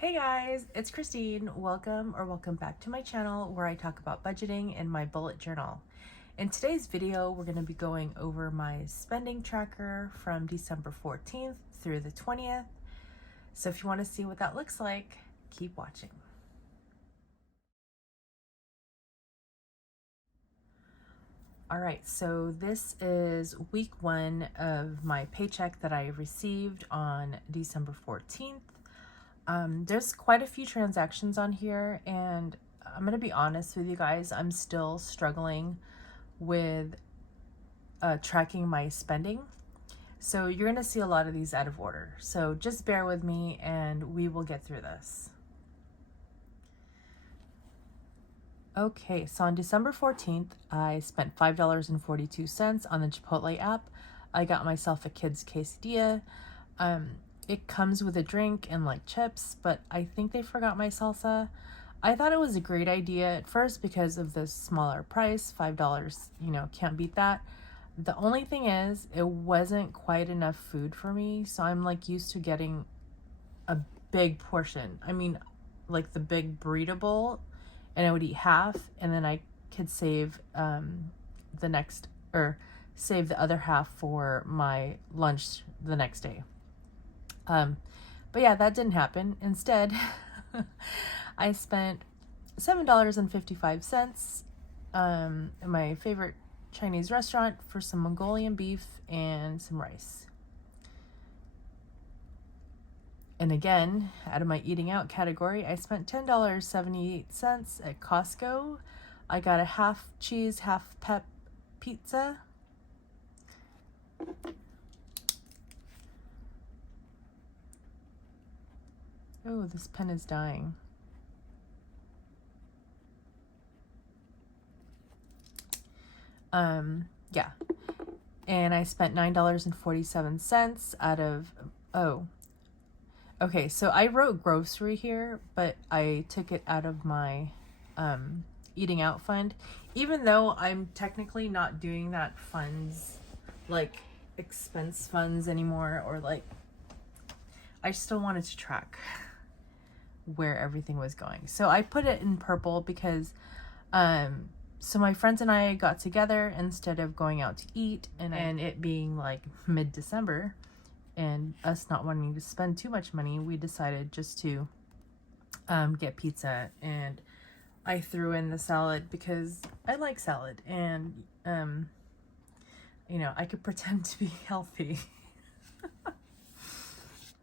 Hey guys, it's Kristine. Welcome back to my channel where I talk about budgeting in my bullet journal. In today's video, we're going to be going over my spending tracker from December 14th through the 20th. So if you want to see what that looks like, keep watching. All right, so this is week one of my paycheck that I received on December 14th. There's quite a few transactions on here, and I'm going to be honest with you guys, I'm still struggling with tracking my spending. So you're going to see a lot of these out of order. So just bear with me and we will get through this. Okay, so on December 14th, I spent $5.42 on the Chipotle app. I got myself a kid's quesadilla. It comes with a drink and like chips, but I think they forgot my salsa. I thought it was a great idea at first because of the smaller price, $5, can't beat that. The only thing is, it wasn't quite enough food for me, so I'm like used to getting a big portion. I mean, like the big burrito bowl, and I would eat half, and then I could save save the other half for my lunch the next day. But yeah, that didn't happen. Instead, I spent $7.55 in my favorite Chinese restaurant for some Mongolian beef and some rice. And again, out of my eating out category, I spent $10.78 at Costco. I got a half cheese, half pep pizza. Oh, this pen is dying. Yeah. And I spent $9.47 out of, okay, so I wrote grocery here, but I took it out of my eating out fund, even though I'm technically not doing that funds, like expense funds anymore, or like, I still wanted to track where everything was going. So I put it in purple because, so my friends and I got together instead of going out to eat, and it being like mid-December and us not wanting to spend too much money, we decided just to get pizza, and I threw in the salad because I like salad, and I could pretend to be healthy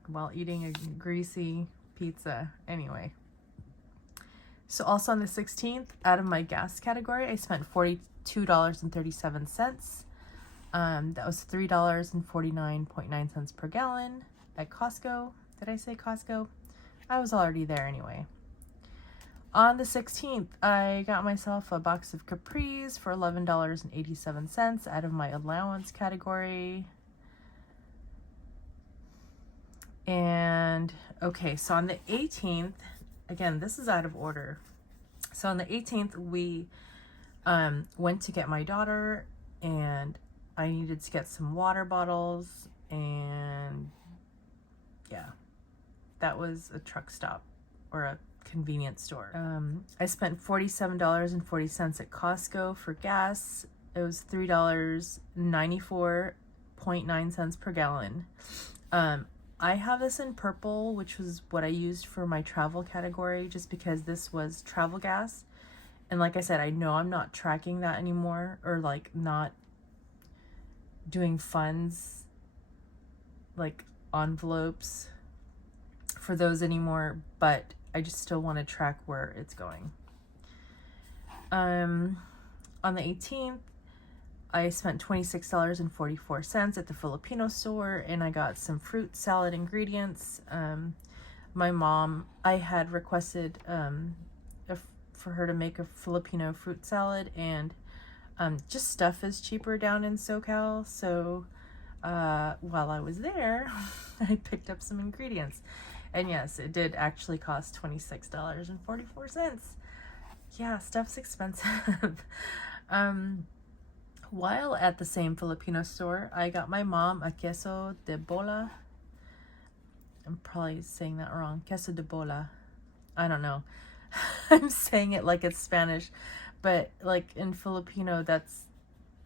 while eating a greasy pizza. Anyway, so also on the 16th, out of my gas category, I spent $42.37. That was $3.49.9 per gallon at Costco. Did I say Costco? I was already there anyway. On the 16th, I got myself a box of Capris for $11.87 out of my allowance category. And okay, so on the 18th, again, this is out of order. So on the 18th, we went to get my daughter, and I needed to get some water bottles, and yeah, that was a truck stop or a convenience store. I spent $47.40 at Costco for gas. It was $3.94.9 per gallon. I have this in purple, which was what I used for my travel category, just because this was travel gas. And like I said, I know I'm not tracking that anymore, or like not doing funds, like envelopes for those anymore, but I just still want to track where it's going. On the 18th, I spent $26.44 at the Filipino store, and I got some fruit salad ingredients. My mom, I had requested for her to make a Filipino fruit salad, and just stuff is cheaper down in SoCal. So while I was there, I picked up some ingredients. And yes, it did actually cost $26.44. Yeah, stuff's expensive. While at the same Filipino store, I got my mom a queso de bola. I'm probably saying that wrong. Queso de bola. I don't know. I'm saying it like it's Spanish, but like in Filipino, that's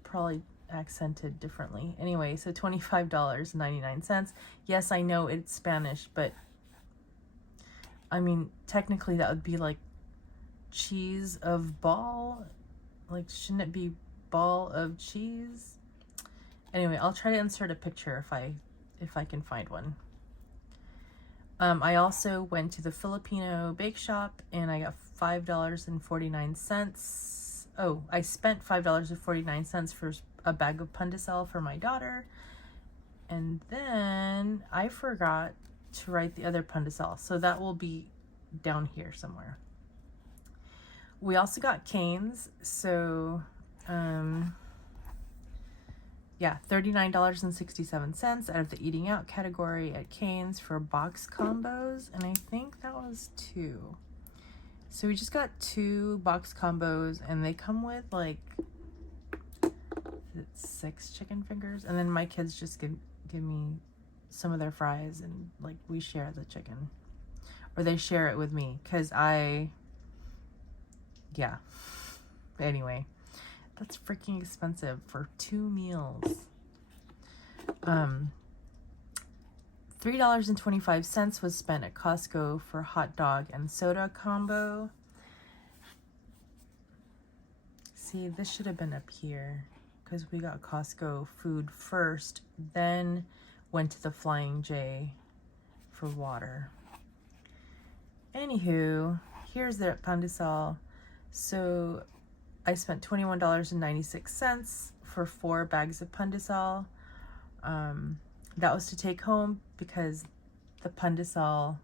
probably accented differently. Anyway, so $25.99. Yes, I know it's Spanish, but I mean, technically that would be like cheese of ball. Like, shouldn't it be ball of cheese? Anyway, I'll try to insert a picture if I can find one. I also went to the Filipino bake shop and I got $5.49. Oh, I spent $5.49 for a bag of pandesal for my daughter. And then I forgot to write the other pandesal, so that will be down here somewhere. We also got canes, so yeah, $39.67 out of the eating out category at Cane's for box combos, and I think that was 2. So we just got 2 box combos, and they come with like 6 chicken fingers, and then my kids just give me some of their fries, and like we share the chicken, or they share it with me, because yeah. Anyway, that's freaking expensive for 2 meals. $3.25 was spent at Costco for hot dog and soda combo. See, this should have been up here because we got Costco food first, then went to the Flying J for water. Anywho, here's the pandesal. So I spent $21.96 for 4 bags of pandesal. That was to take home because the pandesal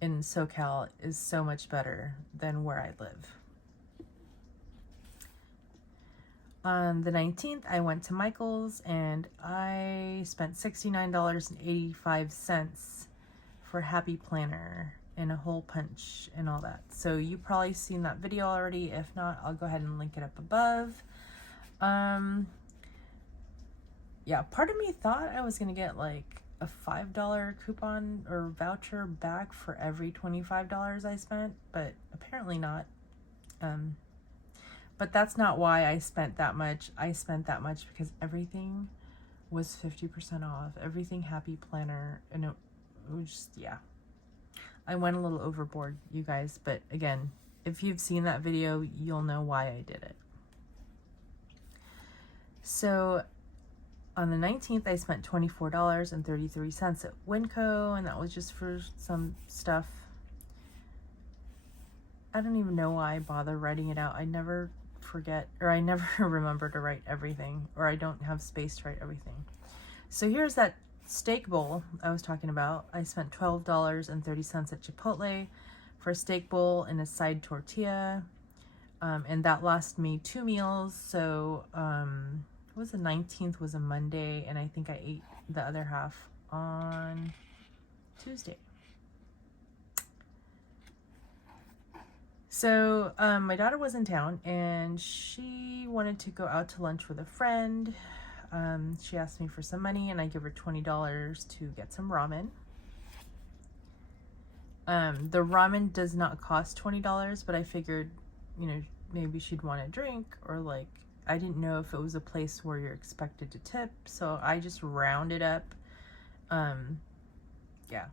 in SoCal is so much better than where I live. On the 19th, I went to Michael's and I spent $69.85 for Happy Planner and a hole punch and all that. So you've probably seen that video already. If not, I'll go ahead and link it up above. Yeah, part of me thought I was gonna get like a $5 coupon or voucher back for every $25 I spent, but apparently not. But that's not why I spent that much. I spent that much because everything was 50% off. Everything Happy Planner, and it was just, yeah. I went a little overboard, you guys, but again, if you've seen that video, you'll know why I did it. So on the 19th, I spent $24.33 at Winco, and that was just for some stuff. I don't even know why I bother writing it out. I never forget, or I never remember to write everything, or I don't have space to write everything. So here's that steak bowl I was talking about. I spent $12.30 at Chipotle for a steak bowl and a side tortilla, and that lasted me 2 meals. So it was the 19th was a Monday, and I think I ate the other half on Tuesday. So my daughter was in town and she wanted to go out to lunch with a friend. She asked me for some money and I gave her $20 to get some ramen. The ramen does not cost $20, but I figured, you know, maybe she'd want a drink, or like, I didn't know if it was a place where you're expected to tip, so I just rounded up. Yeah.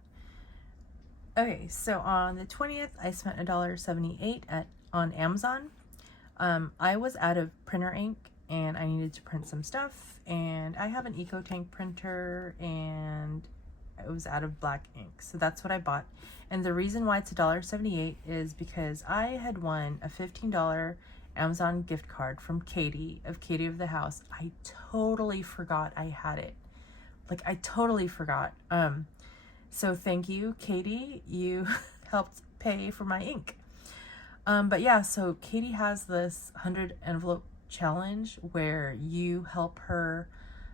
Okay, so on the 20th, I spent $1.78 on Amazon. I was out of printer ink and I needed to print some stuff, and I have an EcoTank printer and it was out of black ink, so that's what I bought. And the reason why it's $1.78 is because I had won a $15 Amazon gift card from Katie of the House. I totally forgot I had it. Like, I totally forgot. So thank you, Katie. You helped pay for my ink. But yeah, so Katie has this 100 envelope challenge where you help her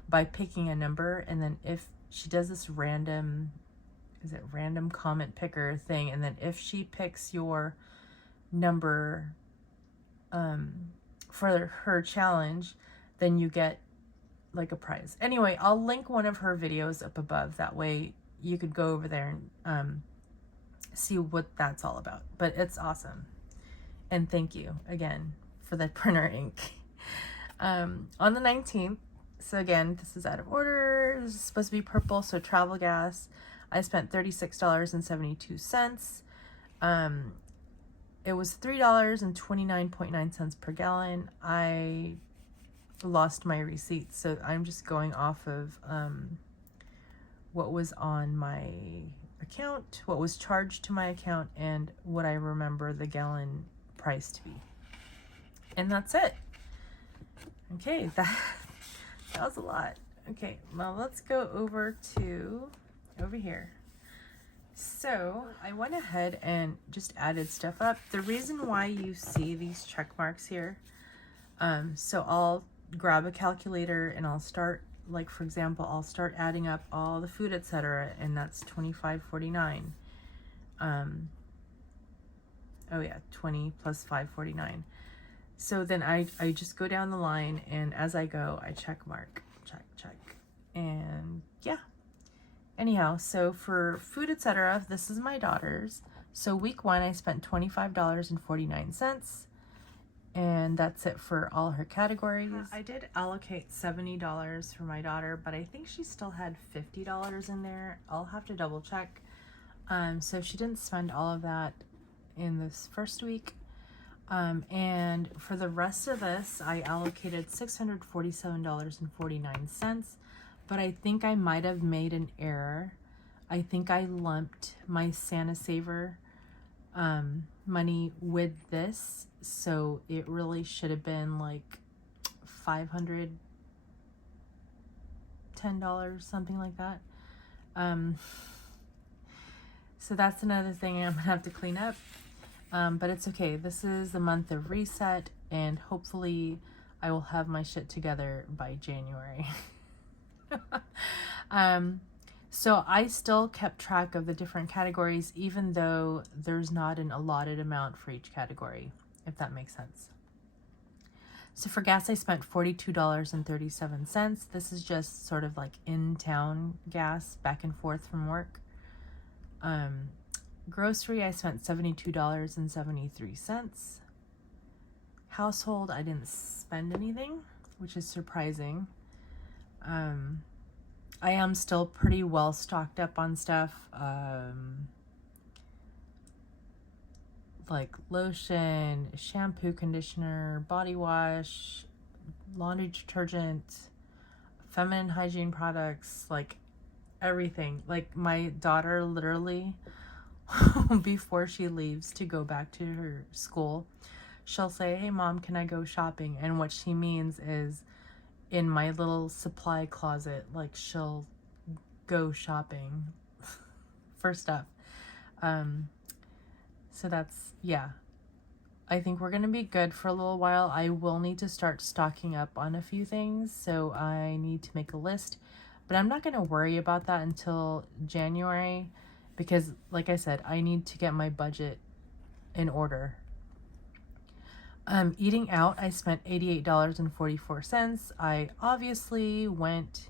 by picking a number, and then if she does this random comment picker thing, and then if she picks your number for her challenge, then you get like a prize. Anyway, I'll link one of her videos up above. That way you could go over there and see what that's all about. But it's awesome. And thank you again for that printer ink. On the 19th, so again, this is out of order. This is supposed to be purple, so travel gas. I spent $36.72. It was $3.29.9 per gallon. I lost my receipt, so I'm just going off of what was on my account, what was charged to my account, and what I remember the gallon price to be. And that's it. Okay, that was a lot. Okay, well, let's go over here. So I went ahead and just added stuff up. The reason why you see these check marks here, so I'll grab a calculator and I'll start, like for example, I'll start adding up all the food, etc., and that's $25.49. Oh yeah, 20 plus 5.49. So then I just go down the line, and as I go, I check mark, check, and yeah. Anyhow, so for food, etc., this is my daughter's. So week 1, I spent $25.49, and that's it for all her categories. I did allocate $70 for my daughter, but I think she still had $50 in there. I'll have to double check. So she didn't spend all of that in this first week. And for the rest of this, I allocated $647.49, but I think I might have made an error. I think I lumped my Santa Saver money with this, so it really should have been like $510, something like that. So that's another thing I'm gonna have to clean up. But it's okay. This is the month of reset, and hopefully I will have my shit together by January. So I still kept track of the different categories, even though there's not an allotted amount for each category, if that makes sense. So for gas, I spent $42.37. This is just sort of like in-town gas, back and forth from work. Grocery, I spent $72.73. Household, I didn't spend anything, which is surprising. I am still pretty well stocked up on stuff, like lotion, shampoo, conditioner, body wash, laundry detergent, feminine hygiene products, like everything. Like my daughter literally before she leaves to go back to her school, she'll say, "Hey mom, can I go shopping?" And what she means is, in my little supply closet, like she'll go shopping for stuff. So that's, yeah. I think we're gonna be good for a little while. I will need to start stocking up on a few things, so I need to make a list. But I'm not gonna worry about that until January, because like I said, I need to get my budget in order. Eating out, I spent $88.44. I obviously went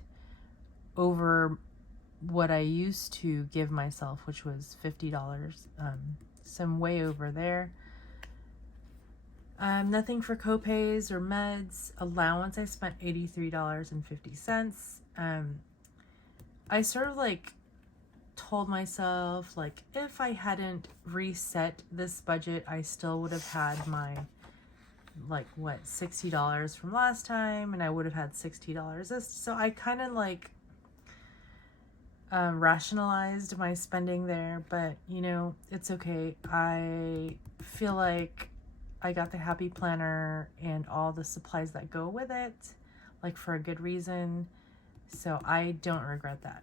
over what I used to give myself, which was $50. So I'm way over there. Nothing for copays or meds. Allowance, I spent $83.50. I sort of like told myself, like, if I hadn't reset this budget, I still would have had my, like, what, $60 from last time, and I would have had $60 this. So I kind of like rationalized my spending there, but you know, it's okay. I feel like I got the happy planner and all the supplies that go with it, like for a good reason, so I don't regret that.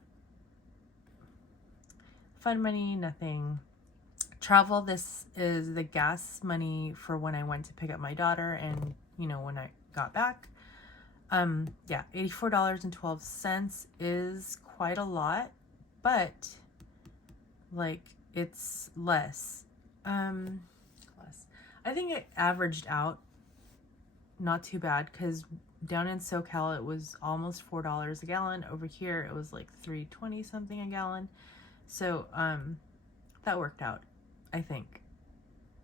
Fun money, nothing. Travel, this is the gas money for when I went to pick up my daughter and, you know, when I got back. Yeah, $84.12 is quite a lot, but like it's less. I think it averaged out not too bad, because down in SoCal it was almost $4 a gallon. Over here it was like $3.20 something a gallon. So that worked out, I think.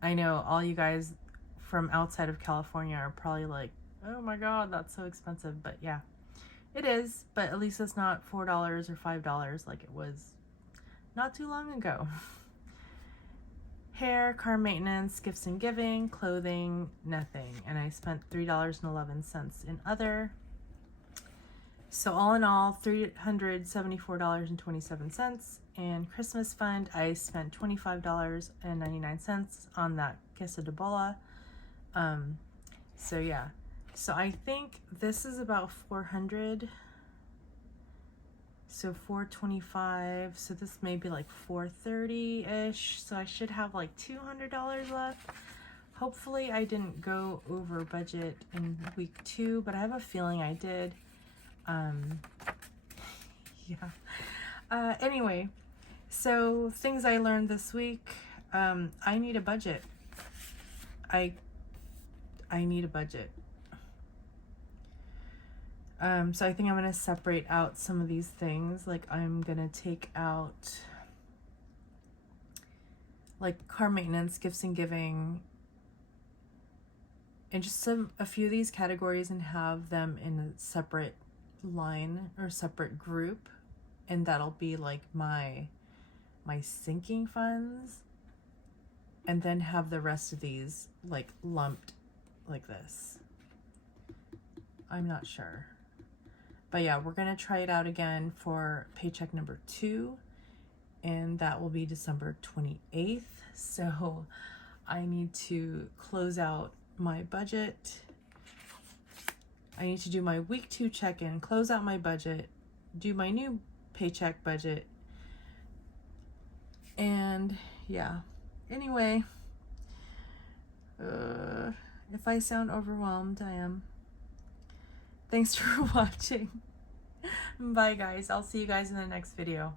I know all you guys from outside of California are probably like, oh my god, that's so expensive. But yeah, it is. But at least it's not $4 or $5 like it was not too long ago. Hair, car maintenance, gifts and giving, clothing, nothing. And I spent $3.11 in other. So all in all, $374.27. And Christmas fund, I spent $25.99 on that queso de bola. So yeah. So I think this is about 400. So 425. So this may be like 430-ish. So I should have like $200 left. Hopefully I didn't go over budget in week 2, but I have a feeling I did. Yeah. Anyway, so things I learned this week. I need a budget. I need a budget. So I think I'm going to separate out some of these things. Like I'm going to take out like car maintenance, gifts and giving, and just a few of these categories, and have them in a separate line or separate group. And that'll be like my sinking funds, and then have the rest of these like lumped like this. I'm not sure. But yeah, we're going to try it out again for paycheck number 2, and that will be December 28th. So I need to close out my budget. I need to do my week 2 check-in, close out my budget, do my new paycheck budget. And yeah, anyway, if I sound overwhelmed, I am. Thanks for watching. Bye guys. I'll see you guys in the next video.